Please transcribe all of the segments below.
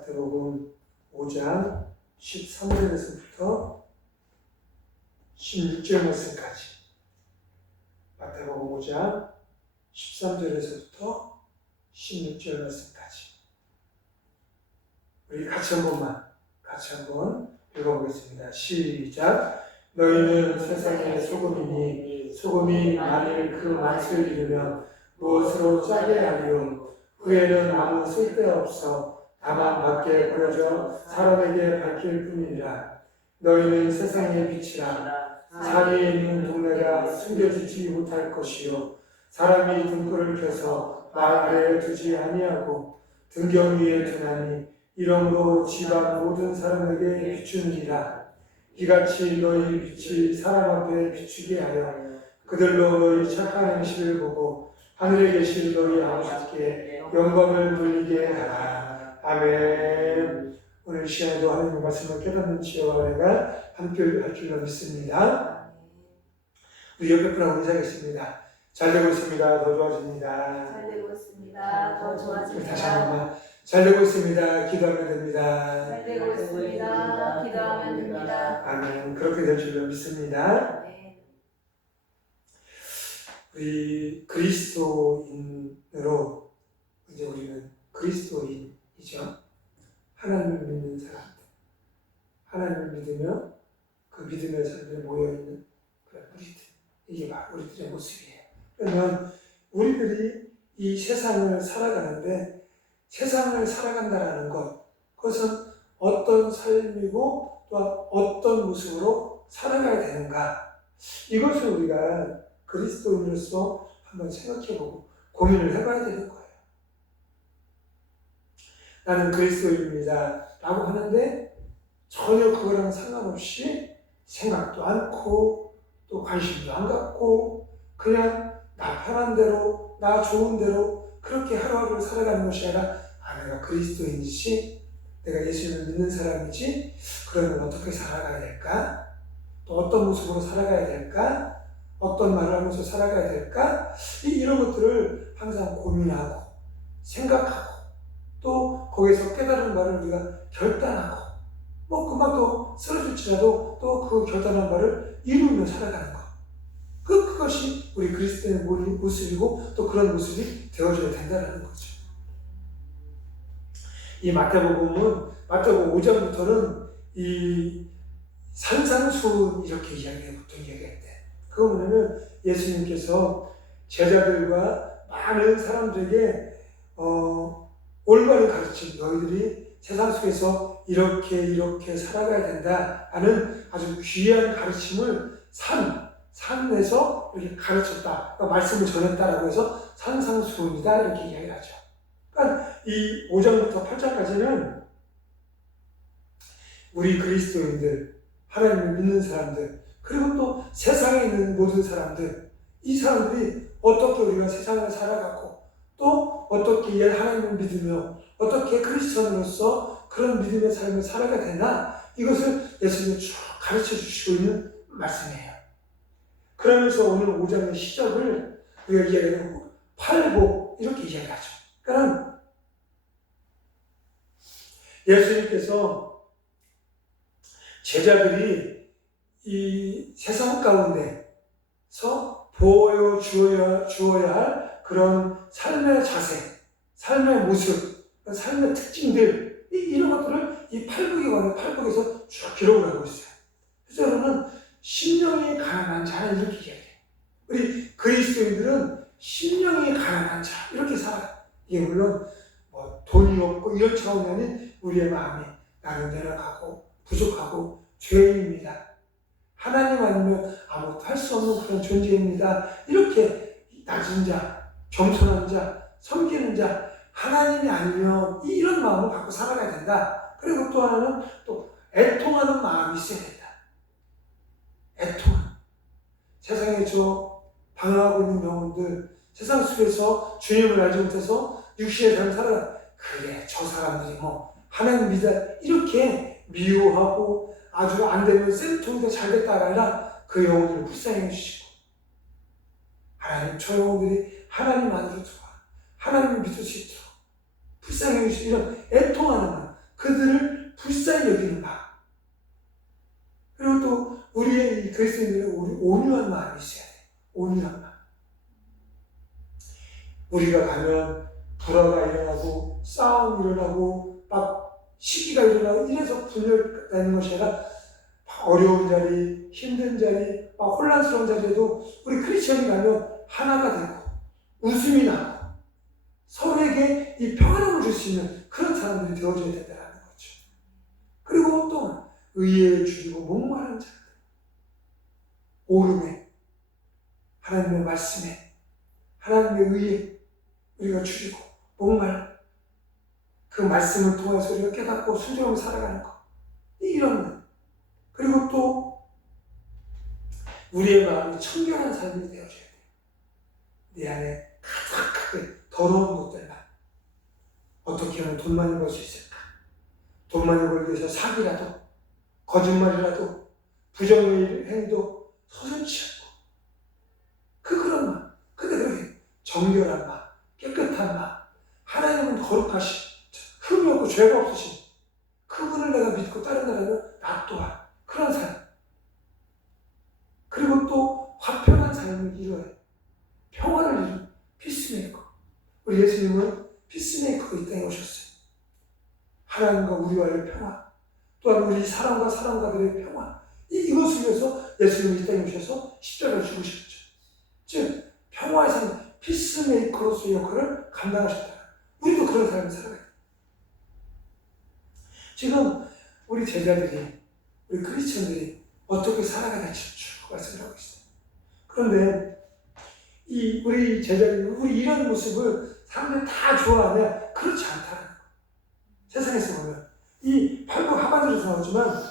마태복음 5장 13절에서부터 16절 말씀까지, 마태복음 5장 13절에서부터 16절 말씀까지 우리 같이 한번 읽어보겠습니다. 시작. 너희는 세상의 소금이니 소금이 만일 그 맛을 잃으면 무엇으로 짜게 하리요? 후에는 아무 쓸데없어 다만 밖에 버려져 사람에게 밝힐 뿐이니라. 너희는 세상의 빛이라. 산이 있는 동네가 숨겨지지 못할 것이요, 사람이 등불을 켜서 말 아래에 두지 아니하고 등경 위에 두나니 이러므로 집안 모든 사람에게 비추느니라. 이같이 너희 빛이 사람 앞에 비추게 하여 그들로 너희 착한 행실을 보고 하늘에 계신 너희 아버지께 영광을 돌리게 하라. 아멘. 오늘 시간에도 하나님의 말씀을 깨닫는 지혜와 은혜가 함께 할 줄로 믿습니다. 우리 옆에 분하고 인사하겠습니다. 잘 되고 있습니다. 더 좋아집니다. 잘 되고 있습니다. 더 좋아집니다. 다시 한번 잘 되고 있습니다. 기도하면 됩니다. 잘 되고 있습니다. 기도하면 됩니다. 아멘. 그렇게 될 줄로 믿습니다. 네. 우리 그리스도인으로, 이제 우리는 그리스도인이죠. 하나님을 믿는 사람들, 하나님을 믿으며 그 믿음의 사람들이 모여있는 그런 우리들, 이게 바로 우리들의 모습이에요. 그러면 우리들이 이 세상을 살아가는데, 세상을 살아간다라는 것, 그것은 어떤 삶이고 또 어떤 모습으로 살아가야 되는가, 이것을 우리가 그리스도인으로서 한번 생각해보고 고민을 해봐야 되는 거예요. 나는 그리스도인입니다 라고 하는데 전혀 그거랑 상관없이 생각도 않고 또 관심도 안 갖고 그냥 나 편한 대로, 나 좋은 대로 그렇게 하루하루를 살아가는 것이 아니라, 내가 그리스도인이지, 내가 예수님을 믿는 사람이지, 그러면 어떻게 살아가야 될까? 또 어떤 모습으로 살아가야 될까? 어떤 말을 하면서 살아가야 될까? 이런 것들을 항상 고민하고 생각하고 또 거기서 깨달은 바를 우리가 결단하고, 금방 또 쓰러질지라도 또 그 결단한 바를 이루며 살아가는 것, 그것이 우리 그리스도의 모습이고 또 그런 모습이 되어줘야 된다는 거죠. 이 마태복음 5장부터는 이 산상수훈 이렇게 보통 이야기할 때, 그거 뭐냐면 예수님께서 제자들과 많은 사람들에게 올바른 가르침, 너희들이 세상 속에서 이렇게 살아가야 된다 하는 아주 귀한 가르침을 산에서 이렇게 가르쳤다, 그러니까 말씀을 전했다라고 해서 산상수훈이다 이렇게 이야기를 하죠. 그러니까 이 5장부터 8장까지는 우리 그리스도인들, 하나님을 믿는 사람들, 그리고 또 세상에 있는 모든 사람들, 이 사람들이 어떻게 우리가 세상을 살아가고 또 어떻게 하나님을 믿으며 어떻게 크리스천으로서 그런 믿음의 삶을 살아가야 되나, 이것을 예수님이 쭉 가르쳐 주시고 있는 말씀이에요. 그러면서 오늘 5장의 시작을 우리가 이야기하는 팔복 이렇게 이야기하죠. 그러니까 예수님께서 제자들이 이 세상 가운데서 보여주어야 할 그런 삶의 자세, 삶의 모습, 삶의 특징들, 이런 것들을 이 팔복에서 쭉 기록을 하고 있어요. 그래서 저는 심령이 가난한 자 이렇게 얘기해요. 우리 그리스도인들은 심령이 가난한 자 이렇게 살아요. 이게 물론 돈이 없고 이런 차원이 아닌 우리의 마음이 나는 내려가고 부족하고 죄인입니다. 하나님 아니면 아무것도 할 수 없는 그런 존재입니다. 이렇게 낮은 자, 겸손한 자, 섬기는 자, 하나님이 아니면 이런 마음을 갖고 살아가야 된다. 그리고 또 하나는 또 애통하는 마음이 있어야 된다. 애통하는. 세상에 방황하고 있는 영혼들, 세상 속에서 주님을 알지 못해서 육신의 삶을 살아가, 그래 저 사람들이 하나님 믿어 이렇게 미워하고 아주 안 되면 쌤통이 더 잘 됐다가 아니라 그 영혼들을 불쌍히 해주시고, 하나님 저 영혼들이 하나님 안으로 들어와 하나님을 믿을 수 있도록 불쌍히 해주시고, 이런 애통하는 마음, 그들을 불쌍히 여기는 마음. 그리고 또 우리의 이 그리스도인들은 온유한 마음이 있어야 돼. 온유한 마음. 우리가 가면 불화가 일어나고 싸움이 일어나고 막 시기가 일어나고 이래서 분열되는 것이 아니라 어려운 자리, 힘든 자리, 막 혼란스러운 자리에도 우리 크리스천이 가면 하나가 되고 웃음이 나고 서로에게 이 평안함을 줄 수 있는 그런 사람들이 되어줘야 된다는 거죠. 그리고 또 의에 줄이고 목마른 자들, 오름에, 하나님의 말씀에, 하나님의 의에 우리가 줄이고 목말 그 말씀을 통해서 우리가 깨닫고 순종하며 살아가는 것, 이런. 그리고 또 우리의 마음이 청결한 삶이 되어줘야 돼요. 내 안에 가득하게 더러운 것들만. 어떻게 하면 돈 많이 벌 수 있을까? 돈 많이 벌기 위해서 사기라도 거짓말이라도 부정의 행위도 서슴지 않고 그런 마음. 근데 그렇게 정결한 마음, 깨끗한 마음, 하나님은 거룩하신, 흠이 없고 죄가 없으신 그분을 내가 믿고 따른다면 나 또한 그런 삶. 그리고 또 화평한 삶을 이루어야 해. 평화를 이루는 피스메이커. 우리 예수님은 피스메이커로 이 땅에 오셨어요. 하나님과 우리와의 평화, 또한 우리 사람과 사람과들의 평화, 이것을 위해서 예수님이 이 땅에 오셔서 십자가를 죽으셨죠. 즉 평화의 삶, 피스메이커로서의 역할을 감당하셨다. 우리도 그런 삶을 살아가야 돼요. 지금 우리 제자들이, 우리 크리스천들이 어떻게 살아가야 될지 쭉 말씀을 하고 있어요. 그런데 우리 제자들이 우리 이런 모습을 사람들이 다 좋아하냐? 그렇지 않다는 거예요. 세상에서 보면 이 8복 하반절에서 나오지만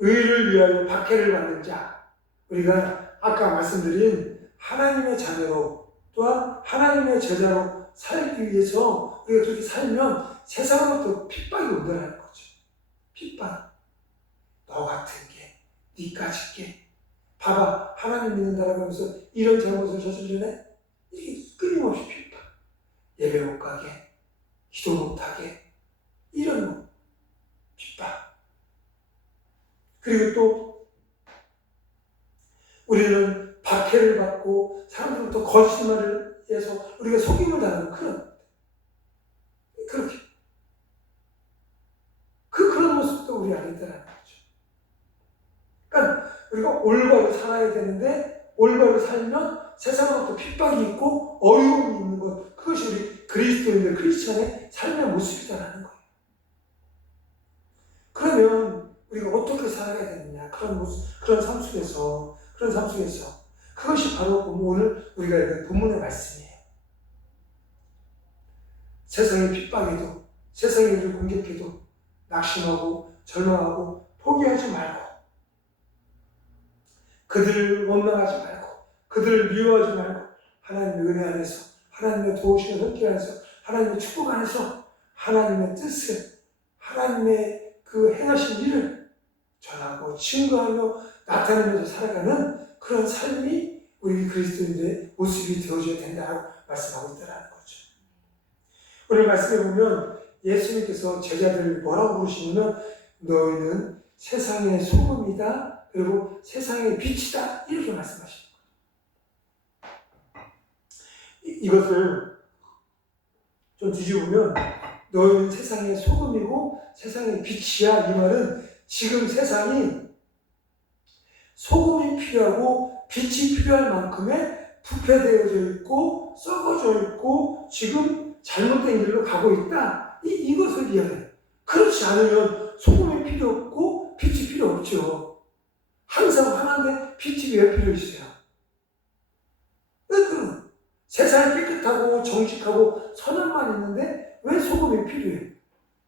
의를 위하여 박해를 받는 자, 우리가 아까 말씀드린 하나님의 자녀로 또한 하나님의 제자로 살기 위해서 우리가 그렇게 살면 세상으로부터 핍박이 온다는 거죠. 핍박. 너 같은 게, 니까짓 게. 봐봐, 하나님 믿는다라고 하면서 이런 잘못을 저질러내? 이게 끊임없이 핍박. 예배 못 가게, 기도 못 하게, 이런 핍박. 그리고 또 우리는 박해를 받고 사람들부터 거짓말을 해서 우리가 속임을 당하는 그렇게 그런 모습도 우리 안에 있다는 거죠. 그러니까 우리가 올바로 살아야 되는데 올바로 살면 세상으로부터 핍박이 있고 어려움이 있는 것, 그것이 우리 그리스도인들, 크리스천의 삶의 모습이다라는 거예요. 그러면 우리가 어떻게 살아야 되느냐, 그런 모습, 그런 삶 속에서 그것이 바로 오늘 우리가 읽은 본문의 말씀이에요. 세상의 핍박에도, 세상의 우리를 공격해도 낙심하고 절망하고 포기하지 말고, 그들을 원망하지 말고, 그들을 미워하지 말고, 하나님의 은혜 안에서, 하나님의 도우시는 손길 안에서, 하나님의 축복 안에서 하나님의 뜻을, 하나님의 그 행하신 일을 전하고 증거하며 나타내면서 살아가는 그런 삶이 우리 그리스도인들의 모습이 되어줘야 된다고 말씀하고 있다는 거죠. 오늘 말씀에 보면 예수님께서 제자들을 뭐라고 부르시냐면 너희는 세상의 소금이다, 그리고 세상의 빛이다, 이렇게 말씀하십니다. 이것을 좀 뒤집으면 너희는 세상의 소금이고 세상의 빛이야, 이 말은 지금 세상이 소금이 필요하고 빛이 필요할 만큼의 부패되어져 있고 썩어져 있고 지금 잘못된 길로 가고 있다, 이것을 이야기해요. 그렇지 않으면 소금이 필요 없고 빛이 필요 없죠. 항상 하나인데 빛이 왜 필요 있어요? 그럼 세상이 깨끗하고 정직하고 선함만 있는데 왜 소금이 필요해?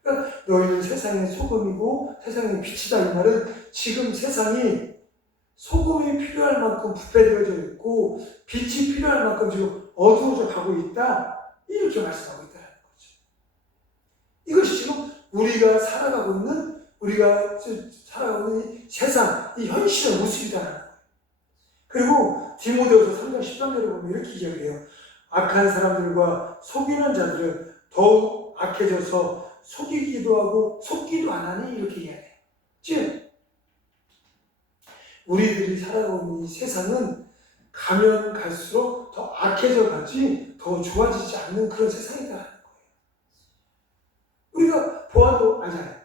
그러니까 너희는 세상의 소금이고 세상의 빛이다, 이 말은 지금 세상이 소금이 필요할 만큼 부패되어져 있고 빛이 필요할 만큼 지금 어두워져 가고 있다, 이렇게 말씀하고 있다는 거죠. 이것이 지금 우리가 살아가고 있는 이 세상, 이 현실의 모습이다라는 거예요. 그리고 디모데후서 3장 13절에 보면 이렇게 이야기해요. 악한 사람들과 속이는 자들은 더욱 더 악해져서 속이기도 하고 속기도 안 하니 이렇게 이야기해요. 즉 우리들이 살아가고 있는 이 세상은 가면 갈수록 더 악해져 가지 더 좋아지지 않는 그런 세상이다라는 거예요. 우리가 보아도 알잖아요.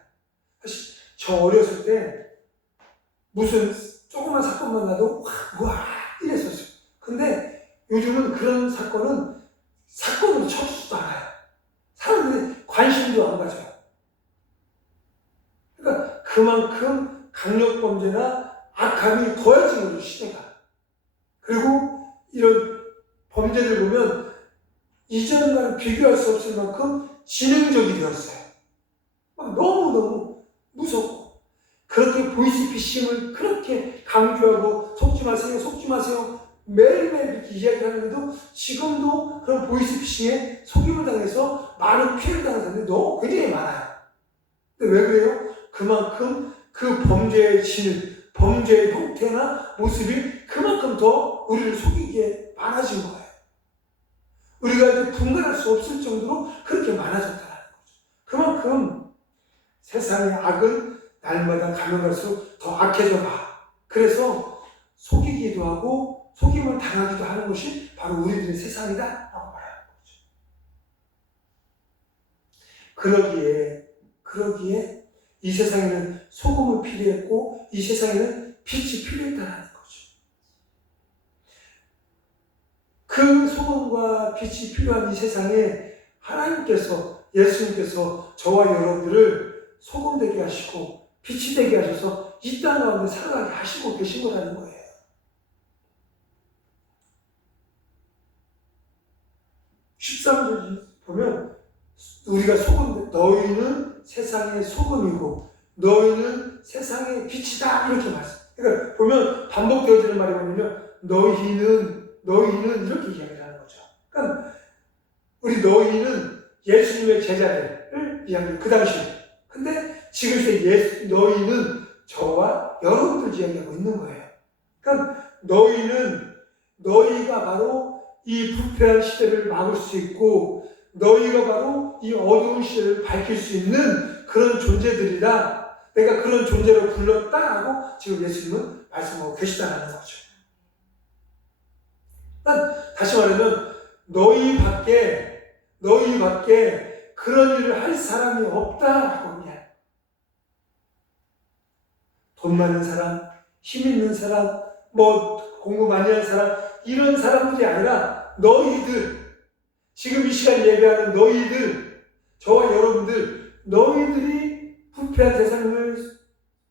사실 저 어렸을 때 무슨 조그만 사건만 나도 와 이랬었어요. 근데 요즘은 그런 사건은 사건으로 쳐주지도 않아요. 사람들이 관심도 안 가져요. 그러니까 그만큼 강력범죄나 악함이 더해진 거죠, 시대가. 그리고 이런 범죄들 보면 이전과는 비교할 수 없을 만큼 지능적이 되었어요. 막 너무너무 무섭고, 그렇게 보이스피싱을 그렇게 강조하고 속지 마세요, 속지 마세요 매일매일 이렇게 이야기하는데도 지금도 그런 보이스피싱에 속임을 당해서 많은 피해를 당하는 사람들이 너무 굉장히 많아요. 근데 왜 그래요? 그만큼 그 범죄의 지능, 범죄의 형태나 모습이 그만큼 더 우리를 속이기에 많아진 거예요. 우리가 이제 분간할 수 없을 정도로 그렇게 많아졌다는 거죠. 그만큼 세상의 악은 날마다 가면 갈수록 더 악해져 가. 그래서 속이기도 하고 속임을 당하기도 하는 것이 바로 우리들의 세상이다라고 말하는 거죠. 그러기에 이 세상에는 소금이 필요했고 이 세상에는 빛이 필요했다는 거죠. 그 소금과 빛이 필요한 이 세상에 하나님께서, 예수님께서 저와 여러분들을 소금 되게 하시고 빛이 되게 하셔서 이 땅 가운데 살아가게 하시고 계신 거라는 거예요. 13절 보면 우리가 소금, 너희는 세상의 소금이고 너희는 세상의 빛이다 이렇게 말씀. 그러니까 보면 반복되어지는 말이 뭐냐면 너희는 이렇게 이야기를 하는 거죠. 그러니까 우리 너희는 예수님의 제자들을 이야기해요. 그 당시에. 근데 지금 너희는 저와 여러분들 이야기하고 있는 거예요. 그러니까 너희가 바로 이 부패한 시대를 막을 수 있고 너희가 바로 이 어두운 시대를 밝힐 수 있는 그런 존재들이다. 내가 그런 존재로 불렀다라고 지금 예수님은 말씀하고 계시다는 거죠. 다시 말하면 너희 밖에 그런 일을 할 사람이 없다라고 이야기해요. 돈 많은 사람, 힘 있는 사람, 공부 많이 하는 사람 이런 사람들이 아니라 너희들, 지금 이 시간 예배하는 너희들, 저와 여러분들, 너희들이 부패한 세상을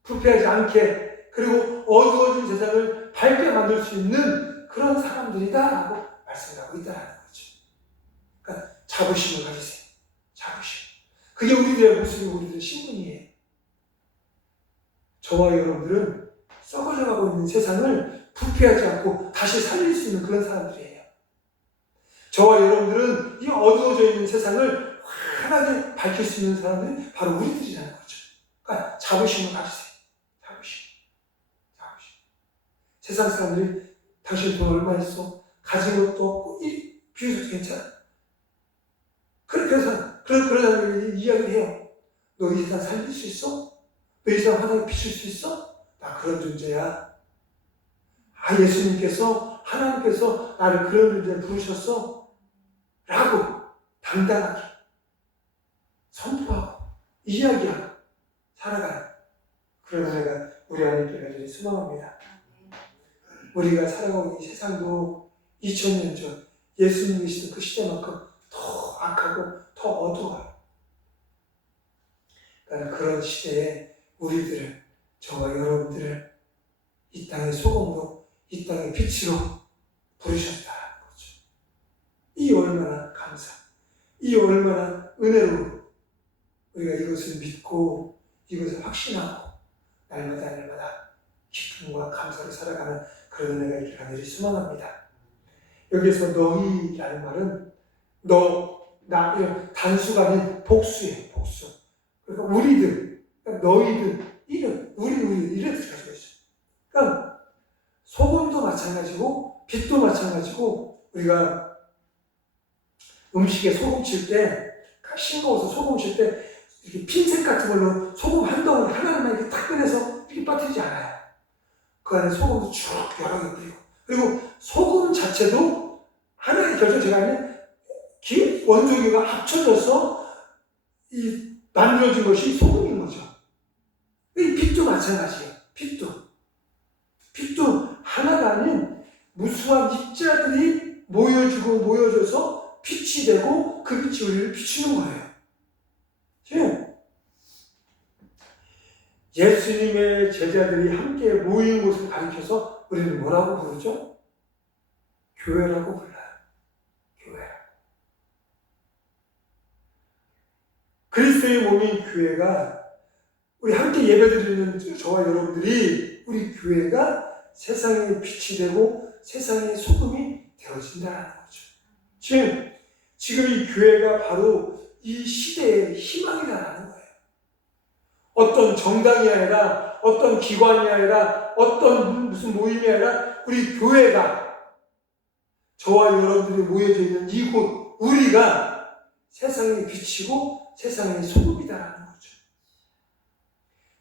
부패하지 않게 그리고 어두워진 세상을 밝게 만들 수 있는 그런 사람들이다라고 말씀하고 있다는 거죠. 그러니까 자부심을 가지세요. 자부심. 그게 우리들의 모습이고 우리들의 신분이에요. 저와 여러분들은 썩어져가고 있는 세상을 부패하지 않고 다시 살릴 수 있는 그런 사람들이에요. 저와 여러분들은 이 어두워져 있는 세상을 환하게 밝힐 수 있는 사람들이 바로 우리들이라는 거죠. 그러니까 자부심을 가지세요. 자부심. 세상 사람들이 당신 돈 얼마 있어? 가진 것도 없고 비교적 괜찮아. 그런 사람들이 이야기를 해요. 너 이 세상 살릴 수 있어? 너 이 세상 환하게 비칠 수 있어? 나 그런 존재야. 예수님께서, 하나님께서 나를 그런 존재로 부르셨어? 라고 당당하게 선포하고 이야기하고 살아가는 그런 은혜가 우리 안에 간절히 소망합니다. 우리가 살아가고 있는 이 세상도 2000년 전 예수님이 계시던 그 시대만큼 더 악하고 더 어두워요. 그런 시대에 우리들을, 저와 여러분들을 이 땅의 소금으로, 이 땅의 빛으로 부르셨다는 거죠. 이 얼마나 감사, 이 얼마나 은혜로 우리가 이것을 믿고 이것을 확신하고 날마다 기쁨과 감사로 살아가는 그런 은혜가 있기를 간절히 소망합니다. 여기서 너희라는 말은 나 이런 단수가 아닌 복수예요. 복수. 그러니까 우리들, 그러니까 너희들, 우리 이렇게 가지고 있어요. 그러니까 소금도 마찬가지고 빛도 마찬가지고 우리가 음식에 소금 칠 때 싱거워서 소금 칠 때 이렇게 핀셋 같은 걸로 소금 한 덩어리 하나만 이렇게 딱 꺼내서 이렇게 빠뜨리지 않아요. 그 안에 소금도 쭉 여러 개 뿌리고, 그리고 소금 자체도 하나의 결정, 제가 하는 원조기가 합쳐져서 만들어진 것이 소금인 거죠. 이 빛도 마찬가지예요. 빛도 하나가 아닌 무수한 입자들이 모여져서 빛이 되고 그 빛이 우리를 비추는 거예요. 지금 예수님의 제자들이 함께 모인 곳을 가리켜서 우리는 뭐라고 부르죠? 교회라고 불러요. 교회. 그리스도의 몸인 교회가, 우리 함께 예배드리는 저와 여러분들이, 우리 교회가 세상의 빛이 되고 세상의 소금이 되어진다는 거죠. 지금 이 교회가 바로 이 시대의 희망이라는 거예요. 어떤 정당이 아니라, 어떤 기관이 아니라, 어떤 무슨 모임이 아니라, 우리 교회가, 저와 여러분들이 모여져 있는 이곳, 우리가 세상의 빛이고 세상의 소금이다라는 거죠.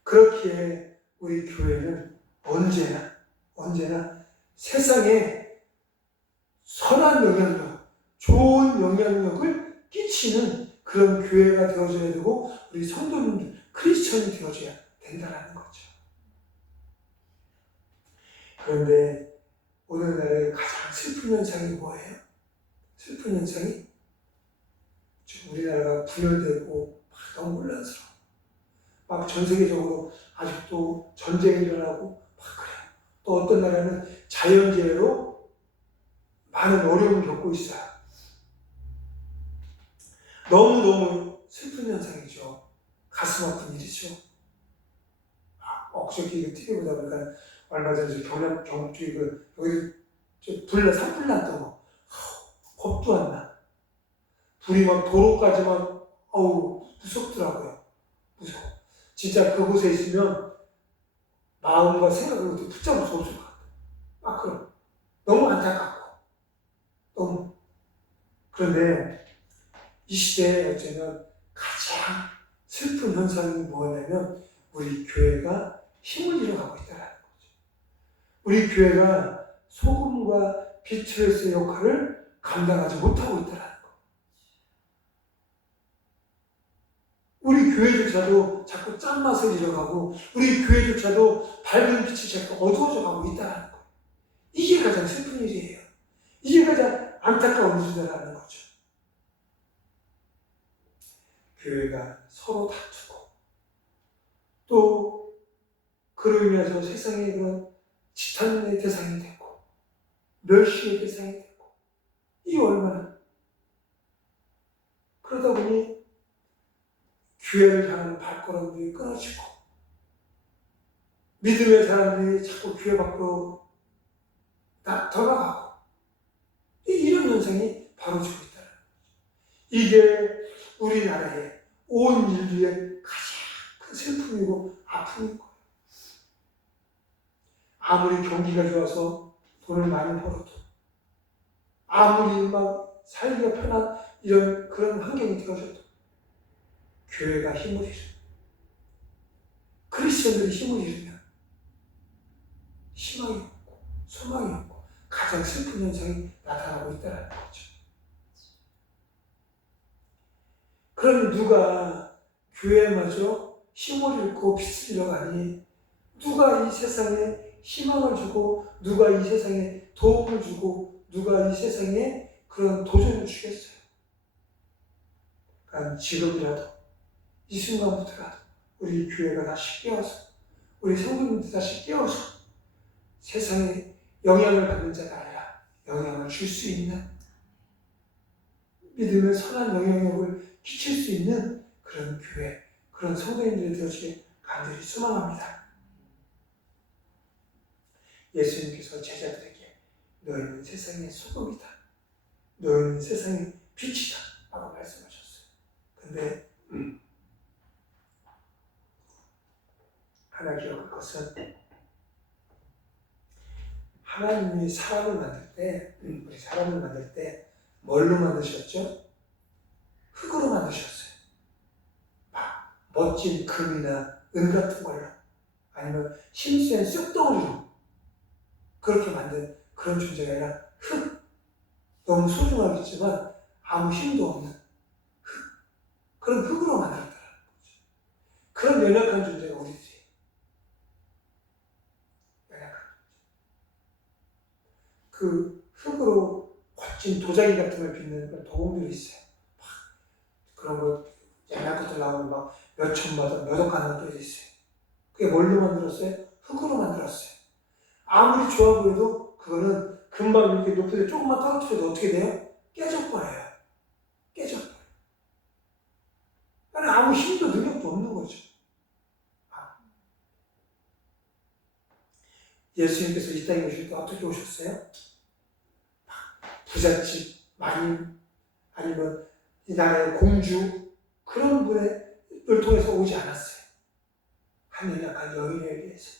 그렇기에 우리 교회는 언제나 세상에 선한 영향력, 좋은 영향력을 끼치는 그런 교회가 되어져야 되고, 우리 성도님들, 크리스천이 되어져야 된다는 거죠. 그런데 오늘날의 가장 슬픈 현상이 뭐예요? 슬픈 현상이 지금 우리나라가 분열되고 너무 혼란스러워. 막 전 세계적으로 아직도 전쟁이 일어나고 막 그래요. 또 어떤 나라는 자연재해로 많은 어려움을 겪고 있어요. 너무너무 슬픈 현상이죠. 가슴 아픈 일이죠. 엊그저께 이거 TV 보다 보니까 얼마 전에 경북 쪽에 여기 산불 났던 거. 겁도 안 나. 불이 막 도로까지만, 무섭더라고요. 무서워. 진짜 그곳에 있으면 마음과 생각을 붙잡을 수 없을 것 같아요. 그럼. 너무 안타깝고. 너무. 그런데 이 시대에 어쩌면 가장 슬픈 현상이 뭐냐면, 우리 교회가 힘을 잃어가고 있다는 거죠. 우리 교회가 소금과 빛으로서의 역할을 감당하지 못하고 있다는 거. 우리 교회조차도 자꾸 짠맛을 잃어가고, 우리 교회조차도 밝은 빛이 자꾸 어두워져 가고 있다는 거. 이게 가장 슬픈 일이에요. 이게 가장 안타까운 일이라는 거죠. 교회가 서로 다투고, 또 그로 인해서 세상의 그런 지탄의 대상이 되고, 멸시의 대상이 되고, 이 얼마나. 그러다 보니 교회를 향하는 발걸음들이 끊어지고, 믿음의 사람들이 자꾸 교회 밖으로 돌아가고, 이런 현상이 벌어지고 있다는 거죠. 이게 우리나라의 온 인류의 가장 큰 슬픔이고 아픔인 거예요. 아무리 경기가 좋아서 돈을 많이 벌어도, 아무리 막 살기가 편한 그런 환경이 되어져도, 교회가 힘을 잃으면, 크리스천들이 힘을 잃으면 희망이 없고 소망이 없고 가장 슬픈 현상이 나타나고 있다는 거죠. 그럼 누가 교회마저 힘을 잃고 빛을 잃어가니, 누가 이 세상에 희망을 주고, 누가 이 세상에 도움을 주고, 누가 이 세상에 그런 도전을 주겠어요? 그러니까 지금이라도, 이 순간부터라도 우리 교회가 다시 깨어서, 우리 성도님들 다시 깨어서 세상에 영향을 받는 자가 아니라 영향을 줄 수 있는, 믿음의 선한 영향력을 끼칠 수 있는 그런 교회, 그런 성도님들이 되어지길 간절히 소망합니다. 예수님께서 제자들에게 너희는 세상의 소금이다, 너희는 세상의 빛이다 라고 말씀하셨어요. 근데 하나 기억할 것은, 하나님이 사람을 만들 때, 우리 사람을 만들 때 뭘로 만드셨죠? 흙으로 만드셨어요. 멋진 금이나 은 같은 걸로 아니면 힘센 쇳덩어리로 그렇게 만든 그런 존재가 아니라 흙, 너무 소중하겠지만 아무 힘도 없는 흙, 그런 흙으로 만들었다는 거죠. 그런 연약한 존재가 우리들이 연약한 그 흙으로 거친 도자기 같은 걸 빚는 그런 도공들이 있어요. 막 그런 거 옛날 것들 나오면 막 몇 천마다 몇 억 가는 것들이 있어요. 그게 뭘로 만들었어요? 흙으로 만들었어요. 아무리 좋아 보여도 그거는 금방 이렇게 높은 데 조금만 떨어뜨려도 어떻게 돼요? 깨져버려요. 깨져버려요. 아니, 아무 힘도 능력도 없는 거죠. 예수님께서 이 땅에 오실 때 어떻게 오셨어요? 부잣집, 많이, 아니면 이 나라의 공주, 그런 분을 통해서 오지 않았어요. 한 연약한 여인에 비해서.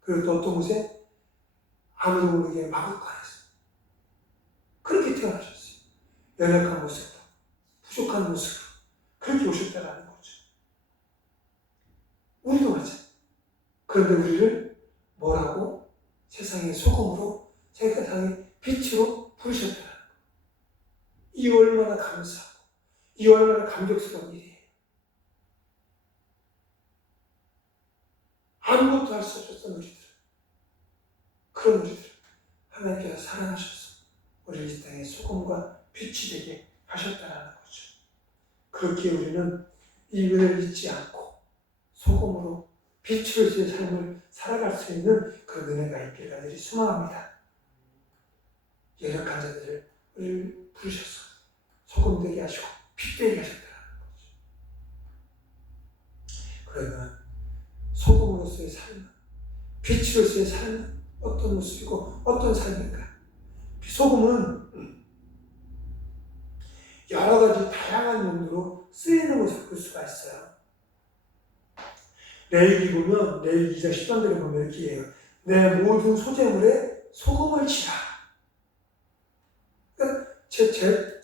그리고 또 어떤 곳에 아무도 모르게 마구간에서 그렇게 태어나셨어요. 연약한 모습으로, 부족한 모습으로 그렇게 오셨다라는 거죠. 우리도 마찬가지. 그런데 우리를 뭐라고? 세상의 소금으로, 세상의 빛으로 부르셨다라는 거. 이 얼마나 감사하고 이 얼마나 감격스러운 일이에요. 아무것도 할 수 없었던 우리들, 그런 우리들 하나님께서 사랑하셔서 우리를 이 땅에 소금과 빛이 되게 하셨다는 거죠. 그렇게 우리는 이 은혜를 잊지 않고 소금으로 빛으로서의 삶을 살아갈 수 있는 그런 은혜가 있기를 간절히 소망합니다. 연약한 자들을 우리를 부르셔서 소금 되게 하시고 빛 되게 하셨다는 거죠. 그러면 소금으로서의 삶은, 빛으로서의 삶은 어떤 모습이고 어떤 삶인가? 소금은 여러 가지 다양한 용도로 쓰이는 것을 볼 수가 있어요. 레위기 보면, 레위기 2장 10절에 보면 이렇게 해요. 내 모든 소재물에 소금을 치라. 그러니까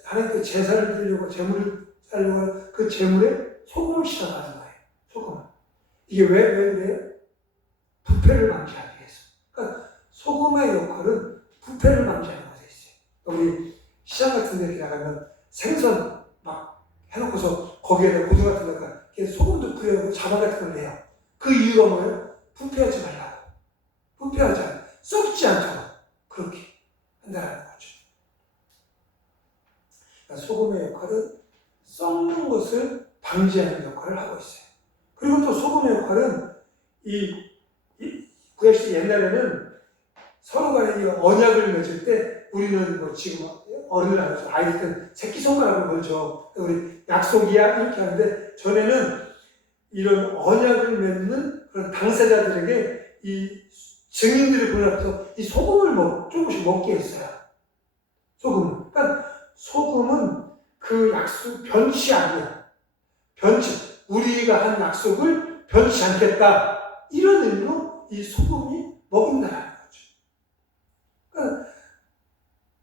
하나님께 제사를 드리려고, 제물을 드리려고 그 제물에 소금을 치라고 하는 거예요. 소금을. 이게 왜 그래요? 부패를 방지하기 위해서. 그러니까 소금의 역할은 부패를 방지하는 것에 있어요. 우리 시장 같은 데 나가면 생선 막 해놓고서 거기에다 고등 같은 데다가 소금도 뿌려놓고 자반 같은 걸 내요. 그 이유가 뭐예요? 부패하지 말라고. 부패하지 않아. 썩지 않도록 그렇게 한다는 거죠. 그러니까 소금의 역할은 썩는 것을 방지하는 역할을 하고 있어요. 그리고 또 소금의 역할은 구약시대 옛날에는 서로 간에 언약을 맺을 때 우리는 뭐 지금 어른을 하면서 아이들은 새끼손가락을 걸죠. 우리 약속이야 이렇게 하는데 전에는 이런 언약을 맺는 그런 당사자들에게 이 증인들을 보내서 이 소금을 조금씩 먹게 했어요. 소금은. 그러니까 소금은 그 약속 변치 않는, 우리가 한 약속을 변치 않겠다. 이런 의미로 이 소금이 먹인다라는 거죠. 그러니까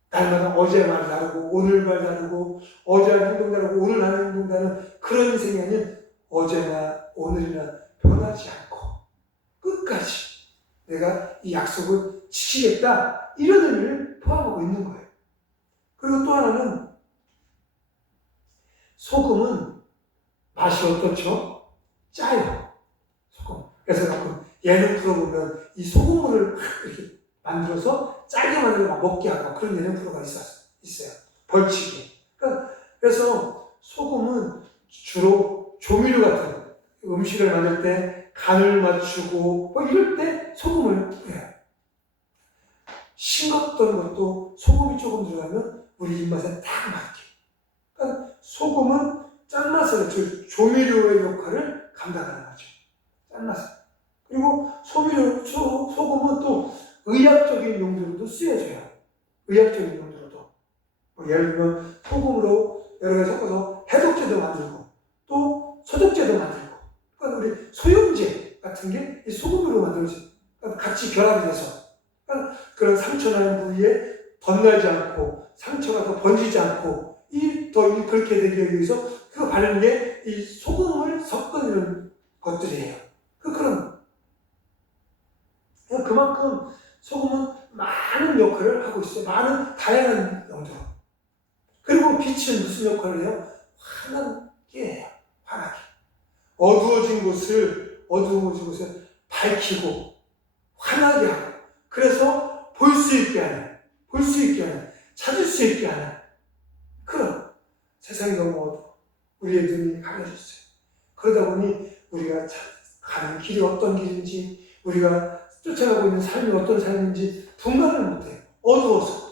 날마다 어제 말 다르고 오늘 말 다르고 어제 하는 행동 다르고 오늘 하는 행동 다른 그런 인생이 아닌 어제나 오늘이나 변하지 않고 끝까지 내가 이 약속을 지키겠다 이런 의미를 포함하고 있는 거예요. 그리고 또 하나는 소금은 맛이 어떻죠? 짜요. 소금. 그래서 가끔 예능 프로보면 이 소금물을 이렇게 만들어서 짜게 만들어 먹게 하고 그런 예능 프로가 있어요. 벌칙이. 그래서 소금은 주로 조미료 같은 음식을 만들 때 간을 맞추고 이럴 때 소금을 뿌려요. 싱겁던 것도 소금이 조금 들어가면 우리 입맛에 딱 맞게. 그러니까 소금은 짠맛을, 조미료의 역할을 감당하는 거죠. 짠맛을. 그리고 소금은 또 의학적인 용도로도 쓰여져요. 의학적인 용도로도. 예를 들면 소금으로 여러 가지 섞어서 해독제도 만들고 또 소독제도 만들고. 그러니까 우리 소염제 같은 게 이 소금으로 만들어져요. 그러니까 같이 결합이 돼서. 그러니까 그런 상처난 부위에 덧나지 않고 상처가 더 번지지 않고 이 더 그렇게 되기 위해서 그 바르는 게 이 소금을 섞은 이런 것들이에요. 그만큼 소금은 많은 역할을 하고 있어요. 많은 다양한 용도로. 그리고 빛은 무슨 역할을 해요? 환하게 해요. 환하게. 어두워진 곳을 밝히고 환하게 하고, 그래서 볼 수 있게 하는, 찾을 수 있게 하는 그런, 세상이 너무 어두워. 우리의 눈이 가려졌어요. 그러다 보니 우리가 가는 길이 어떤 길인지, 우리가 쫓아가고 있는 삶이 어떤 삶인지 분간을 못해요. 어두워서.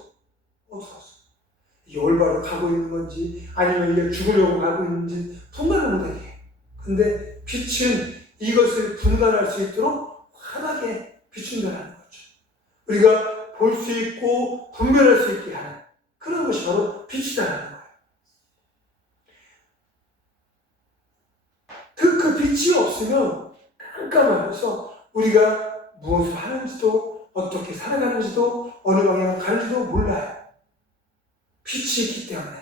이게 올바로 가고 있는 건지 아니면 이게 죽으려고 가고 있는지 분간을 못하게 해요. 근데 빛은 이것을 분간할 수 있도록 환하게 비춘다는 거죠. 우리가 볼 수 있고 분별할 수 있게 하는 그런 것이 바로 빛이다라는 거예요. 그 빛이 없으면 깜깜하면서 우리가 무엇을 하는지도, 어떻게 살아가는지도, 어느 방향을 가는지도 몰라요. 빛이 있기 때문에.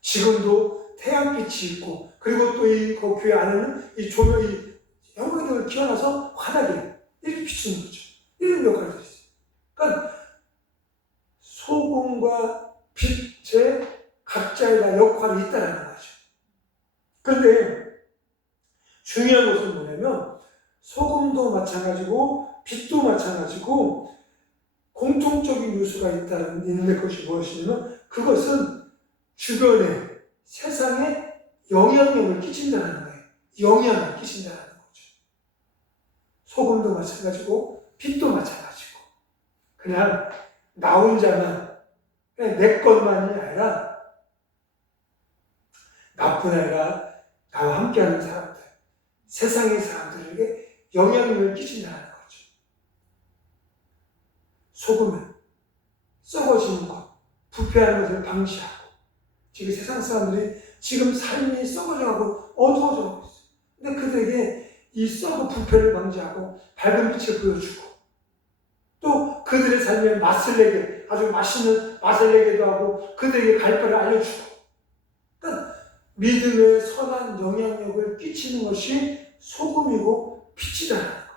지금도 태양빛이 있고, 그리고 또 이 교회 안에는 이 조명이 형광등을 키워놔서 환하게 이렇게 비추는 거죠. 이런 역할을 했어요. 그러니까 소금과 빛의 각자의 다 역할이 있다는 거죠. 그런데 중요한 것은 뭐냐면 소금도 마찬가지고 빛도 마찬가지고 공통적인 요소가 있는 것이 무엇이냐면 그것은 주변에 세상에 영향력을 끼친다는 거예요. 영향을 끼친다는 거죠. 소금도 마찬가지고 빛도 마찬가지고 그냥 나 혼자만 그냥 내 것만이 아니라 나뿐 아니라 나와 함께하는 사람들, 세상의 사람들에게 영향력을 끼친다는 거죠. 소금은 썩어지는 것, 부패하는 것을 방지하고, 지금 세상 사람들이 지금 삶이 썩어져가고 어두워져가고 있어요. 근데 그들에게 이 썩어 부패를 방지하고 밝은 빛을 보여주고, 또 그들의 삶에 맛을 내게, 아주 맛있는 맛을 내게도 하고 그들에게 갈 바를 알려주고, 그러니까 믿음의 선한 영향력을 끼치는 것이 소금이고 빛이다라는 거.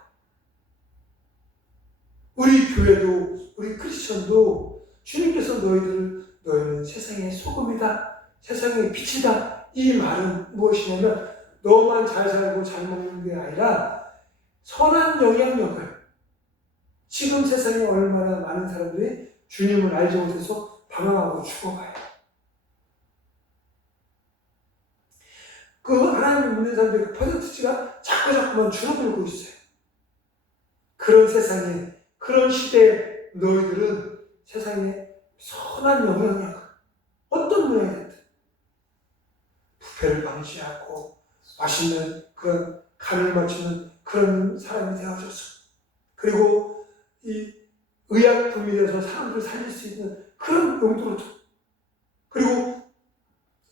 우리 교회도, 우리 크리스천도 주님께서 너희는 세상의 소금이다, 세상의 빛이다. 이 말은 무엇이냐면 너만 잘 살고 잘 먹는 게 아니라 선한 영향력을, 지금 세상에 얼마나 많은 사람들이 주님을 알지 못해서 방황하고 죽어가요. 그 하나님을 믿는 사람들의 퍼센티지가 자꾸만 줄어들고 있어요. 그런 세상에, 그런 시대에 너희들은 세상에 선한 영향력을 어떤 모양이든 부패를 방지하고 맛있는 그런 간을 맞추는 그런 사람이 되어줘서, 그리고 이 의약품이 되어서 사람들을 살릴 수 있는 그런 용도로도, 그리고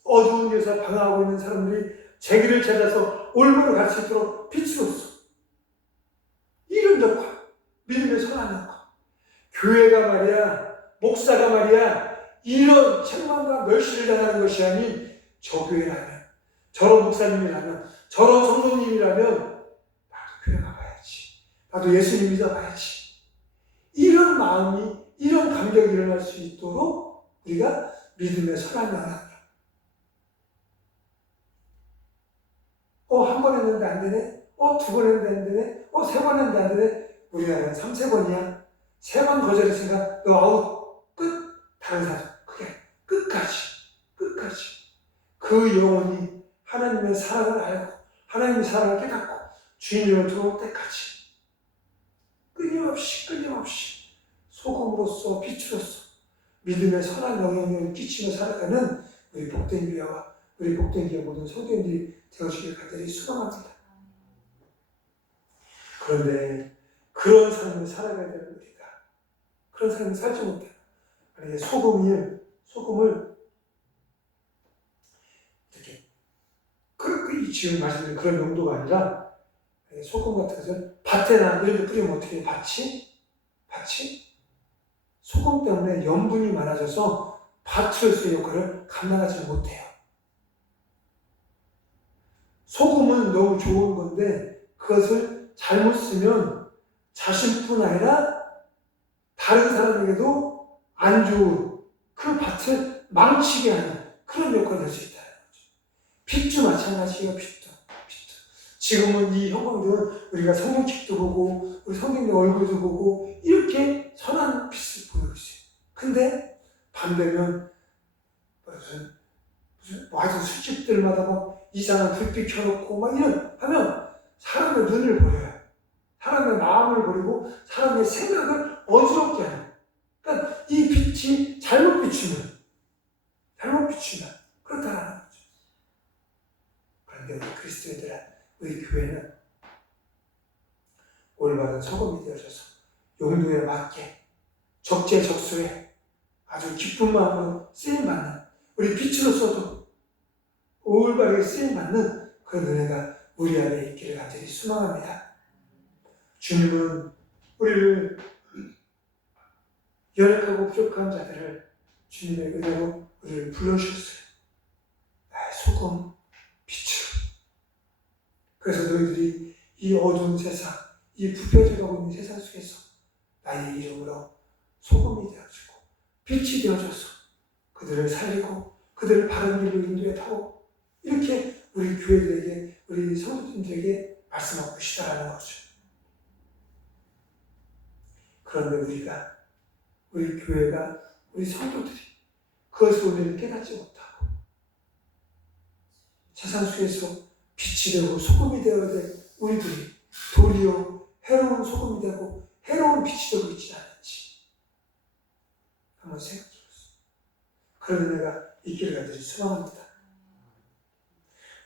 어두운 데서 방황하고 있는 사람들이 제길을 찾아서 올바로 갈 수 있도록 빛으로서 이런 역할, 믿음의 선한 역할. 교회가 말이야, 목사가 말이야, 이런 책망과 멸시를 당하는 것이 아닌 저 교회라면, 저런 목사님이라면, 저런 성도님이라면 나도 교회 가봐야지, 나도 예수님 믿어봐야지, 이런 마음이, 이런 감격이 일어날 수 있도록 우리가 믿음의 선한 영향력. 한 번 했는데 안 되네? 두 번 했는데 안 되네? 세 번 했는데 안 되네? 우리나라는 3-4번이야. 3번 거절했으니까 너 아웃, 끝. 다른 사람. 그게 끝까지. 그 영혼이 하나님의 사랑을 알고 하나님의 사랑을 깨닫고 주님을 들어올 때까지 끊임없이 소금으로서 빛으로서 믿음의 선한 영향력을 끼치며 살아가는 우리 복된 교회와 우리 복된 교회 모든 성도님들이 되어주길 간절히 소망합니다. 그런데 그런 삶을 살아가야 되는 우리가 그런 삶을 살지 못해요. 만약에 소금을 이렇게 지금 말씀드린 그런 용도가 아니라, 소금 같은 것은 밭에나 이런 데 뿌리면 어떻게 해요? 밭이 소금 때문에 염분이 많아져서 밭으로서의 역할을 감당하지 못해요. 그것은 너무 좋은 건데 그것을 잘못 쓰면 자신뿐 아니라 다른 사람에게도 안 좋은 그 밭을 망치게 하는 그런 역할을 할 수 있다는 거죠. 빛도 마찬가지예요. 빛도. 지금은 이 형광등은 우리가 성경책도 보고 우리 성경의 얼굴도 보고 이렇게 선한 빛을 보이고 있어요. 근데 밤 되면 무슨 아주 술집들마다 막 이상한 불빛 켜놓고 막 이런 하면 사람의 눈을 버려요. 사람의 마음을 버리고 사람의 생각을 어지럽게 하는. 그러니까 이 빛이 잘못 비추면 그렇다라는 거죠. 그런데 우리 그리스도인들은, 우리 교회는 올바른 소금이 되어져서 용도에 맞게 적재적소에 아주 기쁜 마음으로 쓰임받는, 우리 빛으로서도 올바르게 쓰임받는 그런 은혜가 우리 안에 있기를 간절히 소망합니다. 주님은 우리를, 연약하고 부족한 자들을 주님의 은혜로 우리를 불러주셨어요. 나의 소금, 빛으로. 그래서 너희들이 이 어두운 세상, 이 부패져가고 있는 세상 속에서 나의 이름으로 소금이 되어주고 빛이 되어줘서 그들을 살리고 그들을 바른 길로 인도해 타고, 이렇게 우리 교회들에게, 우리 성도님들에게 말씀하고 계시다라는 거죠. 그런데 우리 교회가, 우리 성도들이 그것을 오늘 깨닫지 못하고 세상 속에서 빛이 되고 소금이 되어야 될 우리들이 도리어 해로운 소금이 되고 해로운 빛이 되고 있지 않은지 한번 생각해 보세요. 그런 은혜가 있기를 간절히 소망합니다.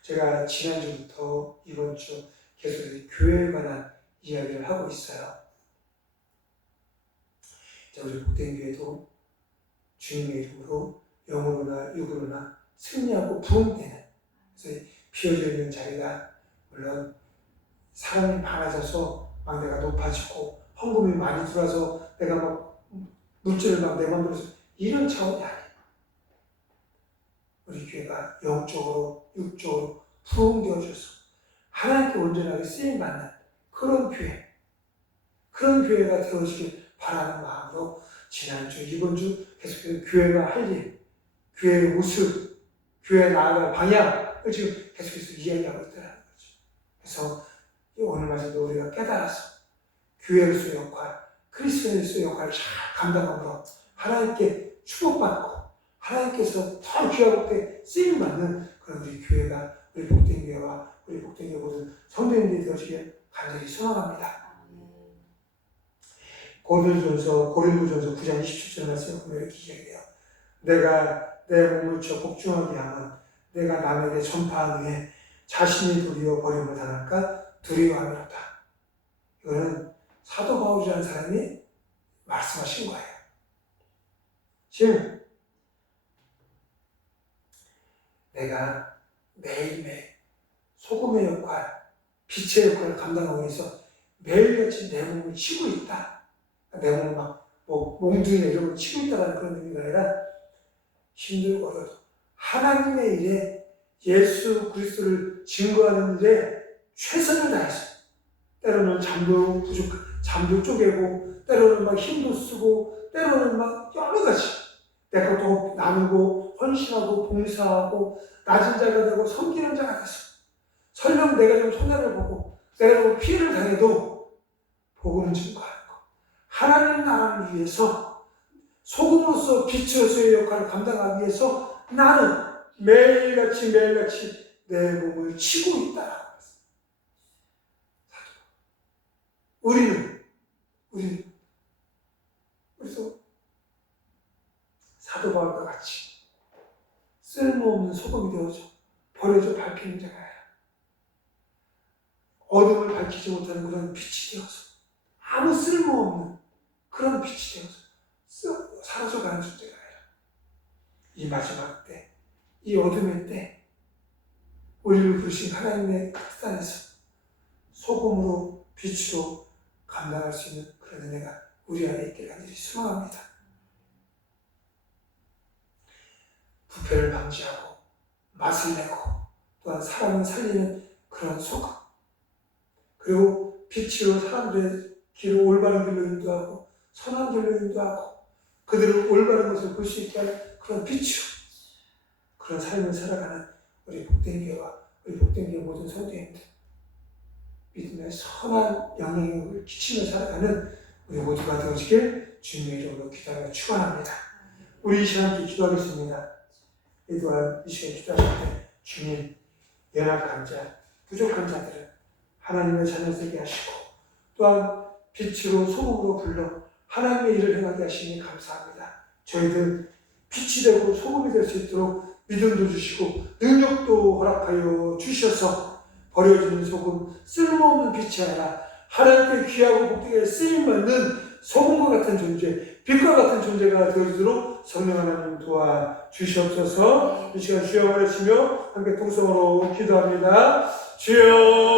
제가 지난주부터 이번 주 계속 교회에 관한 이야기를 하고 있어요. 우리 복된교회도 주님의 이름으로 영으로나 육으로나 승리하고 부흥되는, 그래서 비어져 있는 자리가 물론 사람이 많아져서 막 내가 높아지고 헌금이 많이 들어와서 내가 막 물질을 막 내 맘대로 이런 차원이 아니에요. 우리 교회가 영적으로 육적으로 부흥되어져서 하나님께 온전하게 쓰임받는 그런 교회가 되어지길 바라는 마음으로 지난주, 이번주 계속해서 교회가 할 일, 교회의 모습, 교회 나아갈 방향을 지금 계속해서 이야기하고 있다는 거죠. 그래서 오늘 말씀도 우리가 깨달아서 교회로서의 역할, 그리스도인으로서의 역할을 잘 감당함으로 하나님께 축복받고 하나님께서 더 귀하고 쓰임받는 그런 우리 교회가, 우리 복된 교회와 우리 복된 교회 모든 성도님들이 되어지길 간절히 소망합니다. 고린도전서 9장 27절 말씀을 보면 이렇게 이야기해요. 내가 내 몸을 쳐 복종하게 하면 내가 남에게 전파한 후에 자신이 도리어 버림을 당할까 두려워하노라. 이거는 사도 바울이라는 사람이 말씀하신 거예요. 지금 내가 매일매일 소금의 역할, 빛의 역할을 감당하기 위해서 매일같이 내 몸을 치고 있다. 내 몸을 막 몽둥이나 이런 걸 치고 있다는 그런 의미가 아니라 힘들고 어려도 하나님의 일에, 예수 그리스도를 증거하는 일에 최선을 다해서, 때로는 잠도 쪼개고 때로는 막 힘도 쓰고 때로는 막 여러 가지 내 것도 나누고 헌신하고 봉사하고 낮은 자가 되고 섬기는 자가 돼서, 설령 내가 좀 손해를 보고 내가 좀 피해를 당해도 복음을 증거하는 것, 하나님 나라를 위해서 소금으로서 빛으로서의 역할을 감당하기 위해서 나는 매일같이 내 몸을 치고 있다라고 했어요. 우리는 그래서 사도 바울과 같이 쓸모없는 소금이 되어져 버려져 밟히는 자가 아니라 어둠을 밝히지 못하는 그런 빛이 되어서 아무 쓸모없는 그런 빛이 되어서 사라져가는 존재가 아니라 이 마지막 때, 이 어둠의 때 우리를 부르신 하나님의 그 뜻 안에서 소금으로 빛으로 감당할 수 있는 그런 은혜가 우리 안에 있기를 간절히 소망합니다. 부패를 방지하고 맛을 내고 또한 사람을 살리는 그런 소금. 그리고 빛으로 사람들의 길을 올바른 길로 인도하고 선한 길로 인도하고 그들을 올바른 것을 볼 수 있게 하는 그런 빛으로 그런 삶을 살아가는 우리 복된교회와 우리 복된교회 모든 성도님들 믿음의 선한 영향력을 끼치며 살아가는 우리 모두가 되어지길 주님의 이름으로 기도하며 축원합니다. 우리 이 시간 함께 기도하겠습니다. 이 또한 이 시간 기도하실 때 주님 연약한 자, 부족한 자들을 하나님의 자녀 되게 하시고 또한 빛으로 소금으로 불러 하나님의 일을 행하게 하시니 감사합니다. 저희들 빛이 되고 소금이 될 수 있도록 믿음도 주시고 능력도 허락하여 주셔서 버려지는 소금, 쓸모없는 빛이 아니라 하나님께 귀하고 복되게 쓰임받는 소금과 같은 존재, 빛과 같은 존재가 되어지도록 성령 하나님 도와주시옵소서. 이 시간 주여 부르시며 함께 통성으로 기도합니다. 주여